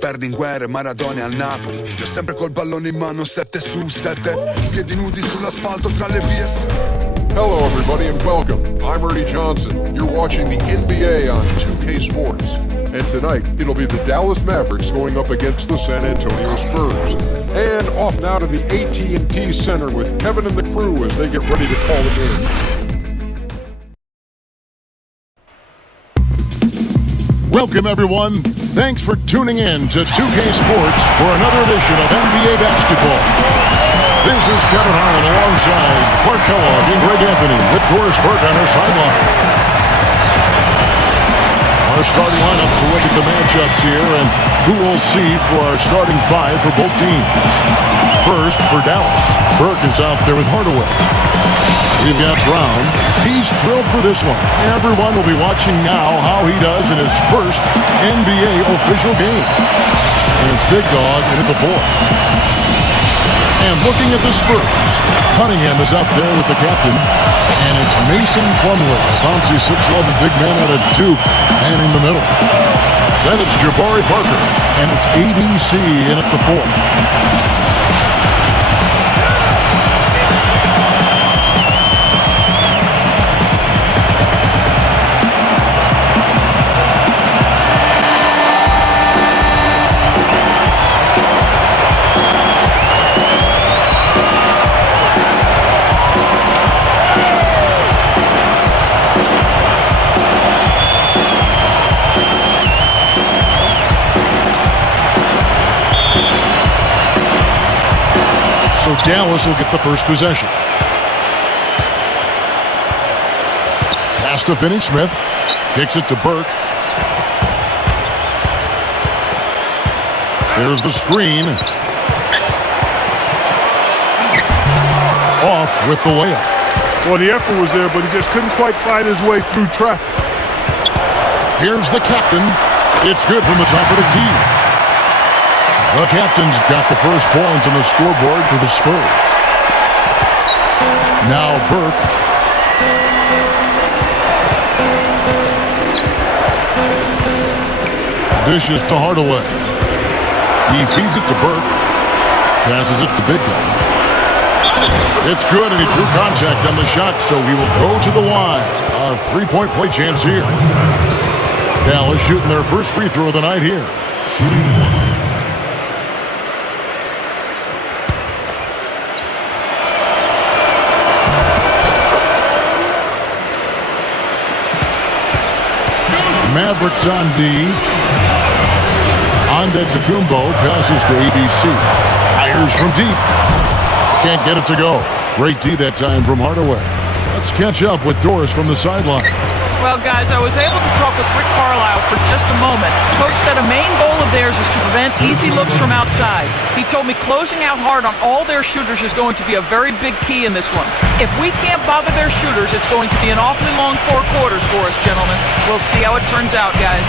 perdi in guerra, Maradona al Napoli. Io sempre col pallone in mano, 7 su 7, piedi nudi sull'asfalto tra le vie. Hello everybody and welcome. I'm Ernie Johnson. You're watching the NBA on 2K Sports. And tonight, it'll be the Dallas Mavericks going up against the San Antonio Spurs. And off now to the AT&T Center with Kevin and the crew as they get ready to call the game. Welcome everyone. Thanks for tuning in to 2K Sports for another edition of NBA basketball. This is Kevin Harlan alongside Clark Kellogg and Greg Anthony with Doris Burke on our sideline. Our starting lineup to look at the matchups here and who we'll see for our starting five for both teams. First, for Dallas, Burke is out there with Hardaway. We've got Brown. He's thrilled for this one. Everyone will be watching now how he does in his first NBA official game. And it's Big Dog and it's a boy. And looking at the Spurs, Cunningham is out there with the captain. And it's Mason Plumlee, bouncy 6'11" big man out of Duke, and in the middle. Then it's Jabari Parker, and it's ABC in at the 4. So Dallas will get the first possession. Pass to Finney-Smith. Kicks it to Burke. There's the screen. Off with the layup. Well, the effort was there, but he just couldn't quite fight his way through traffic. Here's the captain. It's good from the top of the key. The captain's got the first points on the scoreboard for the Spurs. Now Burke. Dishes to Hardaway. He feeds it to Burke. Passes it to Big Guy. It's good, and he drew contact on the shot, so he will go to the line. A three-point play chance here. Dallas shooting their first free throw of the night here. Mavericks on D. Antetokounmpo passes to ABC. Fires from deep. Can't get it to go. Great D that time from Hardaway. Let's catch up with Doris from the sideline. Well, guys, I was able to talk with Rick Carlisle for just a moment. Coach said a main goal of theirs is to prevent easy looks from outside. He told me closing out hard on all their shooters is going to be a very big key in this one. If we can't bother their shooters, it's going to be an awfully long 4 quarters for us, gentlemen. We'll see how it turns out, guys.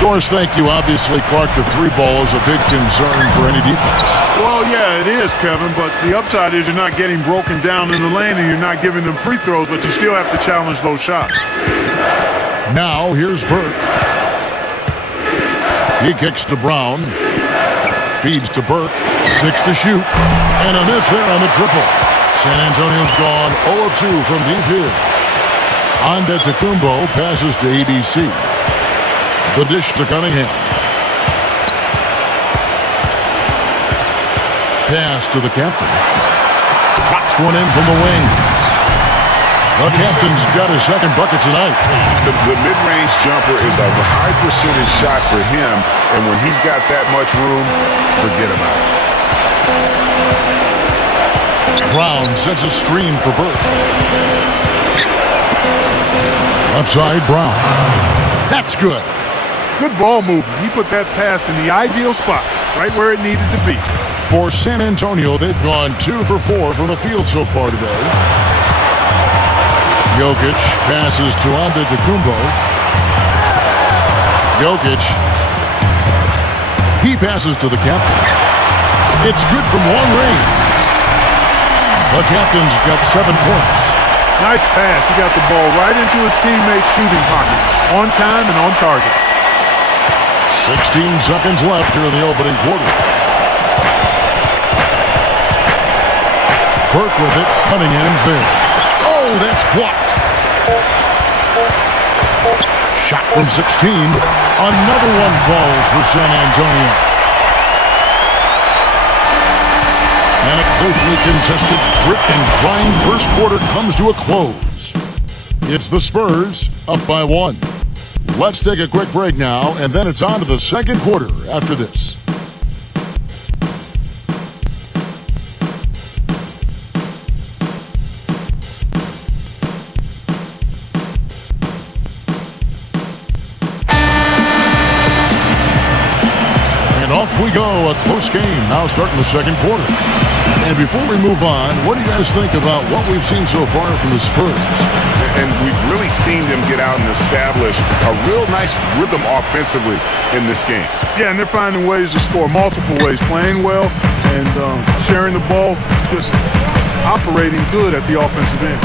Doris, thank you. Obviously, Clark, the three ball is a big concern for any defense. Well, yeah, it is, Kevin, but the upside is you're not getting broken down in the lane and you're not giving them free throws, but you still have to challenge those shots. Now, here's Burke. He kicks to Brown. Feeds to Burke. 6 to shoot. And a miss there on the triple. San Antonio's gone 0-2 from deep here. Antetokounmpo passes to ABC. The dish to Cunningham. Pass to the captain. Drops one in from the wing. The captain's got his second bucket tonight. The mid-range jumper is a high percentage shot for him, and when he's got that much room, forget about it. Brown sets a screen for Burke. Left side, Brown. That's good. Good ball movement. He put that pass in the ideal spot, right where it needed to be. For San Antonio, they've gone 2 for 4 from the field so far today. Jokic passes to Antetokounmpo. Jokic. He passes to the captain. It's good from long range. The captain's got 7 points. Nice pass. He got the ball right into his teammate's shooting pocket. On time and on target. 16 seconds left here in the opening quarter. Burke with it. Cunningham's there. Oh, that's blocked. Shot from 16. Another one falls for San Antonio. And a closely contested grit and grind first quarter comes to a close. It's the Spurs up by 1. Let's take a quick break now, and then it's on to the second quarter after this. And off we go, a close game now starting the second quarter. And before we move on, what do you guys think about what we've seen so far from the Spurs? And we've really seen them get out and establish a real nice rhythm offensively in this game. Yeah, and they're finding ways to score multiple ways, playing well and sharing the ball, just operating good at the offensive end.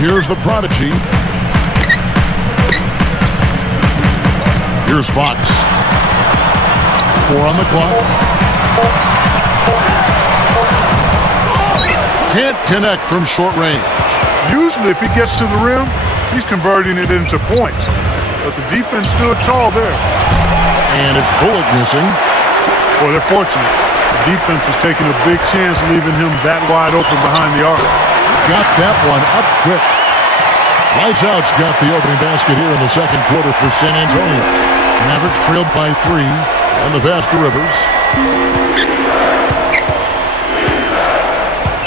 Here's the prodigy. Here's Fox. 4 on the clock. Can't connect from short range. Usually if he gets to the rim, he's converting it into points. But the defense stood tall there. And it's Bullock missing. Well, they're fortunate. The defense was taking a big chance leaving him that wide open behind the arc. Got that one up quick. Lights Out's got the opening basket here in the second quarter for San Antonio. Mavericks trailed by 3, and the pass to Rivers.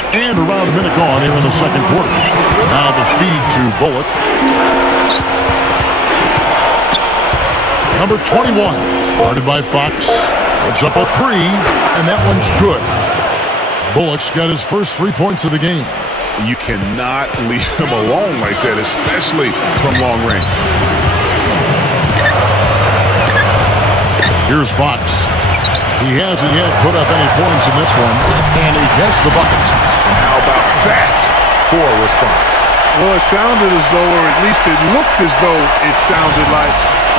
And around a minute gone here in the second quarter. Now the feed to Bullock. Number 21, guarded by Fox. It's up a 3, and that one's good. Bullock's got his first 3 points of the game. You cannot leave him alone like that, especially from long range. Here's Fox. He hasn't yet put up any points in this one, and he gets the bucket. And how about that for a response? Well, it sounded as though, or at least it looked as though it sounded like,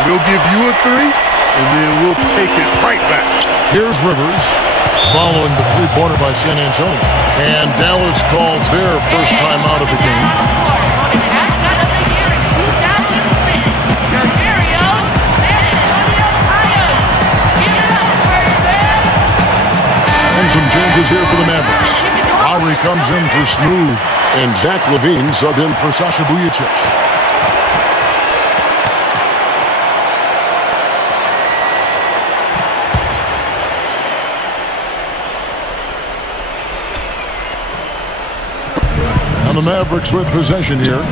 we'll give you a 3, and then we'll take it right back. Here's Rivers, following the three-pointer by San Antonio. And Dallas calls their first time out of the game. And some changes here for the Mavericks. Lowry comes in for Smooth, and Zach LaVine subbed in for Sasha Bujicic. And the Mavericks with possession here.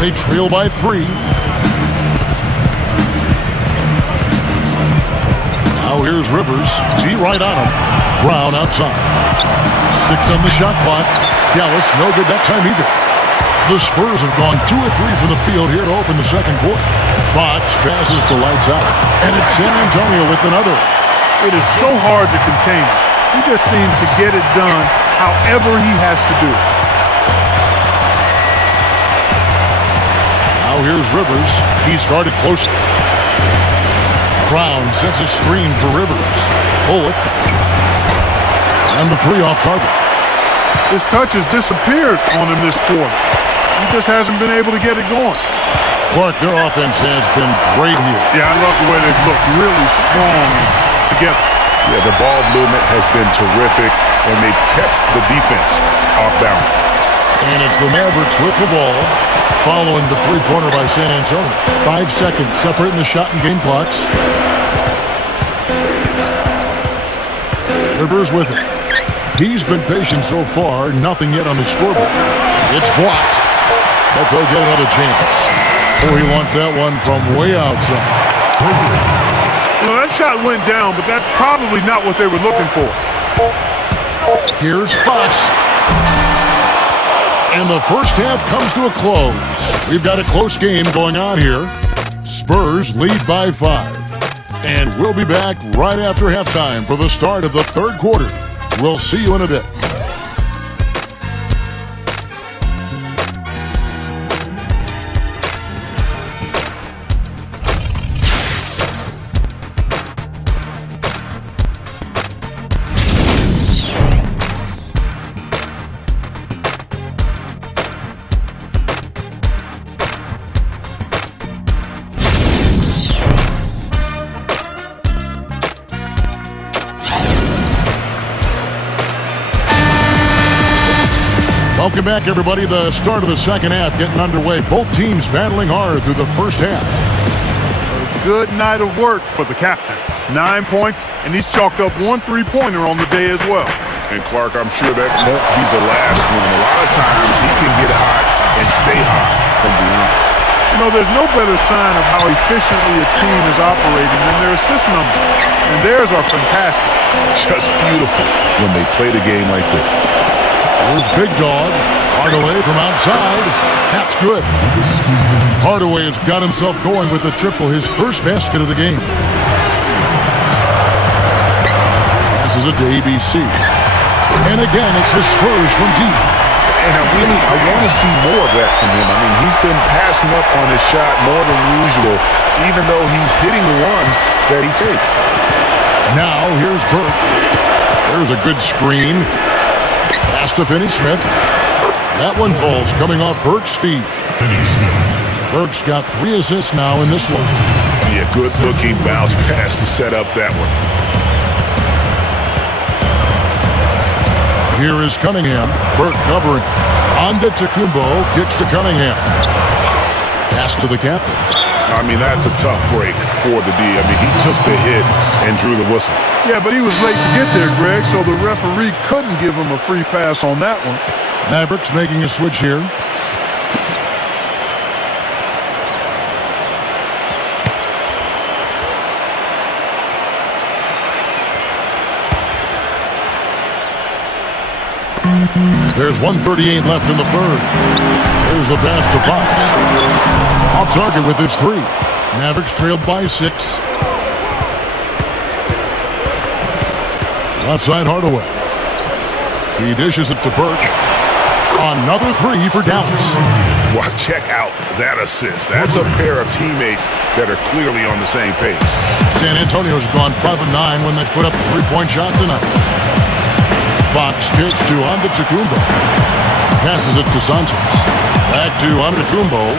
They trail by 3. Now here's Rivers. G right on him. Brown outside. 6 on the shot clock. Dallas no good that time either. The Spurs have gone 2 of 3 from the field here to open the second quarter. Fox passes the Lights Out. And it's San Antonio with another. It is so hard to contain him. He just seems to get it done however he has to do it. Now here's Rivers. He's guarded closely. Brown sets a screen for Rivers. Bullock. And the 3 off target. His touch has disappeared on him this quarter. He just hasn't been able to get it going. Clark, their offense has been great here. Yeah, I love the way they've looked really strong together. Yeah, the ball movement has been terrific, and they've kept the defense off balance. And it's the Mavericks with the ball, following the three-pointer by San Antonio. 5 seconds separating the shot and game clocks. Rivers with it. He's been patient so far, nothing yet on the scoreboard. It's blocked, but they'll get another chance. Oh, he launched that one from way outside. You know, that shot went down, but that's probably not what they were looking for. Here's Fox. And the first half comes to a close. We've got a close game going on here. Spurs lead by 5. And we'll be back right after halftime for the start of the third quarter. We'll see you in a bit. Welcome back, everybody. The start of the second half getting underway. Both teams battling hard through the first half. A good night of work for the captain. 9 points, and he's chalked up 1 3-pointer on the day as well. And Clark, I'm sure that won't be the last one. A lot of times he can get hot and stay hot from beyond. You know, there's no better sign of how efficiently a team is operating than their assist numbers. And theirs are fantastic. Just beautiful when they play the game like this. Here's Big Dog. Hardaway from outside. That's good. Hardaway has got himself going with the triple, his first basket of the game. Passes it to ABC. And again, it's the Spurs from deep. And I want to see more of that from him. I mean, he's been passing up on his shot more than usual, even though he's hitting the ones that he takes. Now, here's Burke. There's a good screen. Pass to Finney-Smith. That one falls coming off Burke's feet. Burke's got 3 assists now in this one. Yeah, good-looking bounce pass to set up that one. Here is Cunningham. Burke covering. On to Tacumbo. Kicks to Cunningham. Pass to the captain. I mean, that's a tough break for the D. I mean, he took the hit and drew the whistle. Yeah, but he was late to get there, Greg, so the referee couldn't give him a free pass on that one. Mavericks making a switch here. There's 1:38 left in the third. There's the pass to Fox. Off target with his 3. Mavericks trailed by 6. Left side Hardaway. He dishes it to Burke. Another 3 for Dallas. Well, check out that assist. That's a pair of teammates that are clearly on the same page. San Antonio's gone 5 of 9 when they put up 3-point shots tonight. Fox kicks to Antetokounmpo. Passes it to Sanchez. Back to Antetokounmpo.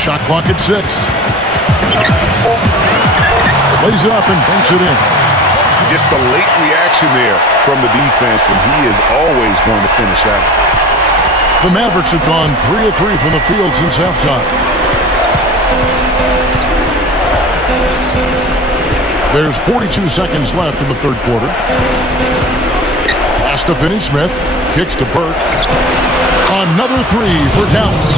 Shot clock at 6. Lays it up and banks it in. Just the late reaction there from the defense, and he is always going to finish that. The Mavericks have gone 3 of 3 from the field since halftime. There's 42 seconds left in the third quarter. Pass to Finney-Smith. Kicks to Burke. Another 3 for Dallas.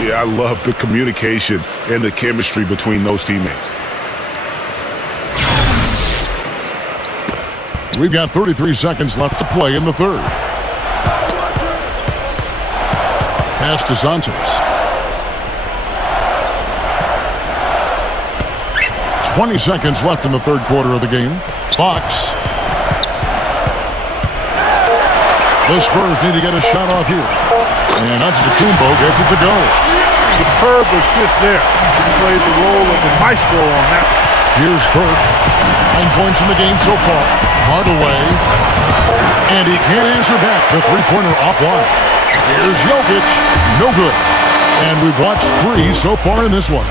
Yeah, I love the communication and the chemistry between those teammates. We've got 33 seconds left to play in the third. Pass to Sanchez. 20 seconds left in the third quarter of the game. Fox. The Spurs need to get a shot off here. And Antetokounmpo gets it to go. Superb assist there. He played the role of the maestro on that. Here's Burke. 9 points in the game so far. Hardaway. And he can't answer back. The 3-pointer offline. Here's Jokic. No good. And we've watched 3 so far in this one.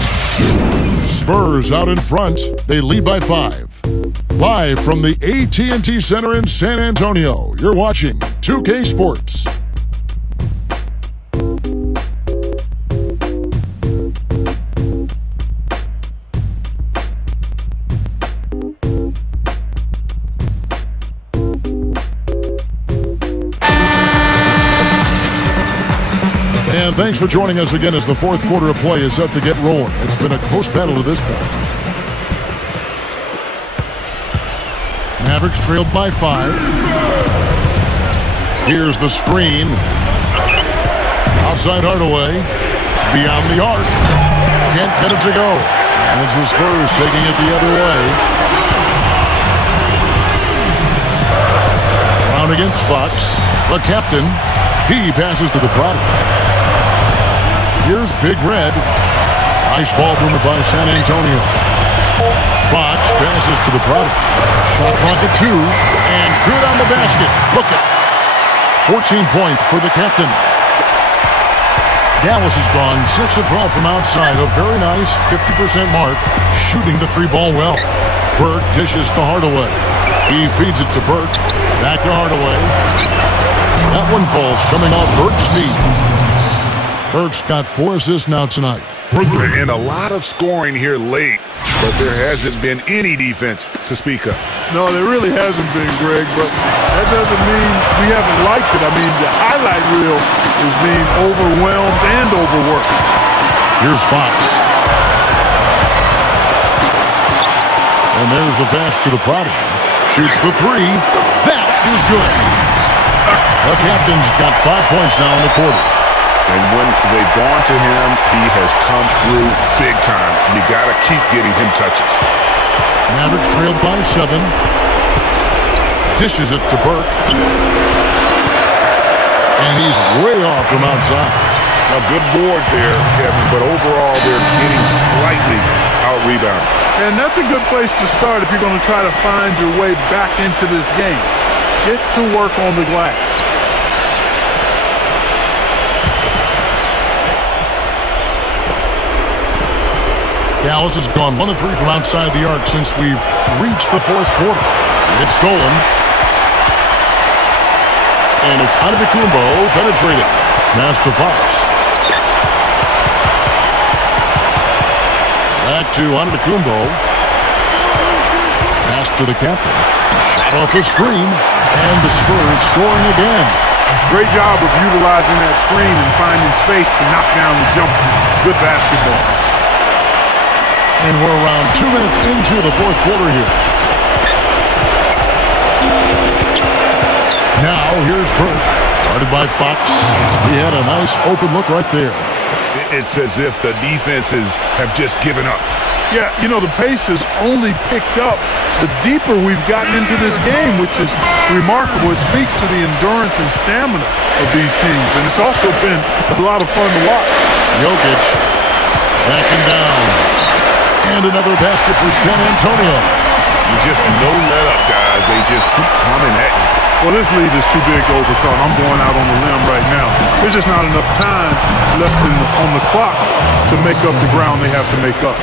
Spurs out in front. They lead by 5. Live from the AT&T Center in San Antonio, you're watching 2K Sports. And thanks for joining us again as the fourth quarter of play is set to get rolling. It's been a close battle to this point. Mavericks trailed by 5. Here's the screen. Outside Hardaway. Beyond the arc. Can't get it to go. And it's the Spurs taking it the other way. Round against Fox. The captain. He passes to the product. Here's Big Red. Nice ball movement by San Antonio. Fox passes to the product. Shot clock at 2. And good on the basket. Look at 14 points for the captain. Dallas has gone 6 of 12 from outside. A very nice 50% mark. Shooting the 3-ball well. Burke dishes to Hardaway. He feeds it to Burke. Back to Hardaway. That one falls coming off Burke's knee. Burke's got 4 assists now tonight. And a lot of scoring here late, but there hasn't been any defense to speak of. No, there really hasn't been, Greg, but that doesn't mean we haven't liked it. I mean, the highlight reel is being overwhelmed and overworked. Here's Fox. And there's the pass to the prodigy. Shoots the 3. That is good. The captain's got 5 points now in the quarter. And when they've gone to him, he has come through big time. You got to keep getting him touches. Mavericks trailed by 7. Dishes it to Burke. And he's way off from outside. A good board there, Kevin, but overall they're getting slightly out-rebounded. And that's a good place to start if you're going to try to find your way back into this game. Get to work on the glass. Dallas has gone 1 of 3 from outside the arc since we've reached the 4th quarter. It's stolen. And it's Antetokounmpo penetrating. Pass to Fox. Back to Antetokounmpo. Pass to the captain. Shot off the screen. And the Spurs scoring again. Great job of utilizing that screen and finding space to knock down the jumper. Good basketball. And we're around 2 minutes into the 4th quarter here. Now, here's Burke. Guarded by Fox. He had a nice open look right there. It's as if the defenses have just given up. Yeah, you know, the pace has only picked up the deeper we've gotten into this game, which is remarkable. It speaks to the endurance and stamina of these teams. And it's also been a lot of fun to watch. Jokic backing down. And another basket for San Antonio. You just no let up, guys. They just keep coming at you. Well, this lead is too big to overcome. I'm going out on the limb right now. There's just not enough time left on the clock to make up the ground they have to make up.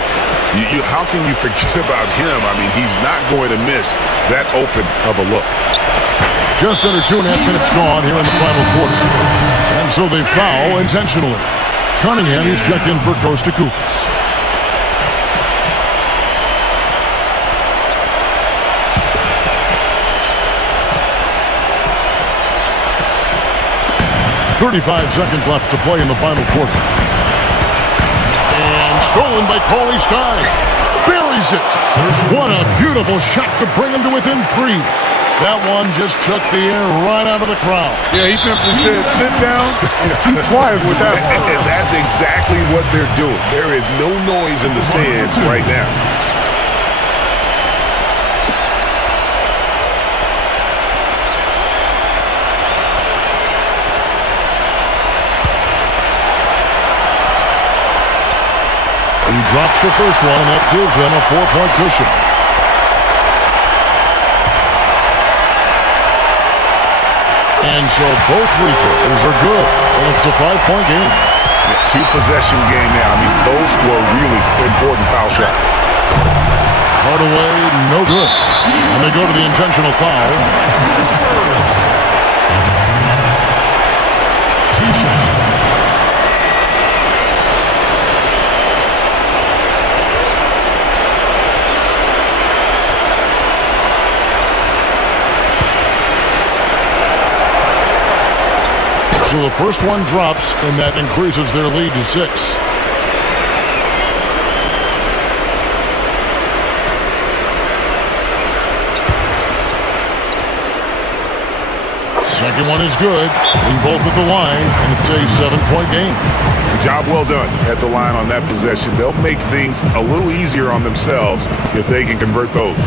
How can you forget about him? I mean, he's not going to miss that open of a look. Just under 2.5 minutes gone here in the final quarter. And so they foul intentionally. Cunningham is checked in for Costa Coops. .35 seconds left to play in the final quarter. And stolen by Cauley Stein. Buries it. What a beautiful shot to bring him to within 3. That one just took the air right out of the crowd. Yeah, he simply said, sit down and keep quiet with that. And that's exactly what they're doing. There is no noise in the stands right now. He drops the first one, and that gives them a 4-point cushion. And so both free throws are good, and it's a 5-point game. Yeah, 2-possession game now. I mean, those were really important foul shots. Hardaway, no good. And they go to the intentional foul. So the first one drops, and that increases their lead to 6. Second one is good. Being both at the line, and it's a 7-point game. Job well done at the line on that possession. They'll make things a little easier on themselves if they can convert those.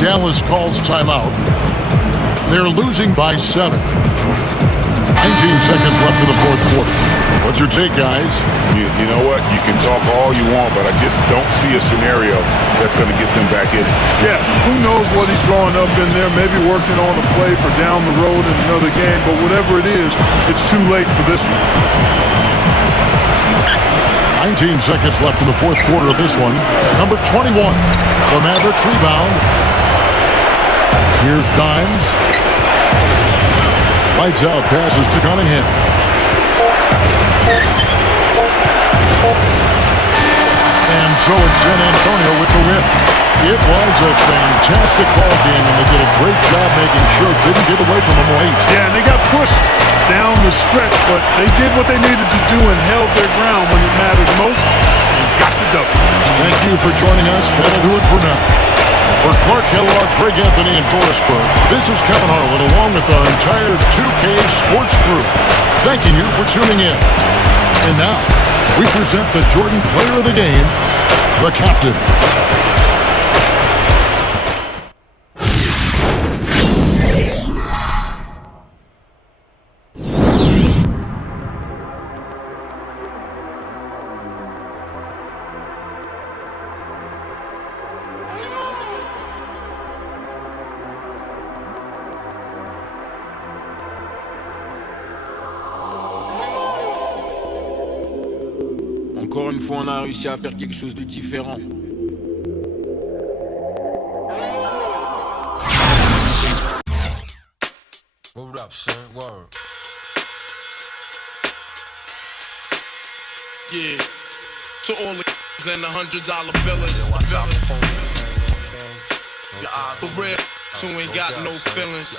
Dallas calls timeout. They're losing by 7. 19 seconds left in the 4th quarter. What's your take, guys? You know what? You can talk all you want, but I just don't see a scenario that's going to get them back in it. Yeah, who knows what he's drawing up in there, maybe working on a play for down the road in another game, but whatever it is, it's too late for this one. 19 seconds left in the 4th quarter of this one. Number 21, the Mavericks rebound. Here's Dimes. Lights out, passes to Cunningham. And so it's San Antonio with the win. It was a fantastic ball game, and they did a great job making sure it didn't get away from them late. Yeah, and they got pushed down the stretch, but they did what they needed to do and held their ground when it mattered most and got the W. Thank you for joining us. That'll do it for now. For Clark Kellogg, Craig Anthony, and Dorisburg, this is Kevin Harlan along with our entire 2K Sports crew, thanking you for tuning in. And now, we present the Jordan Player of the Game, the captain. Encore une fois, on a réussi à faire quelque chose de différent. Word up, son. Word. Yeah. To all the and the $100 billers. For real, who ain't got no feelings.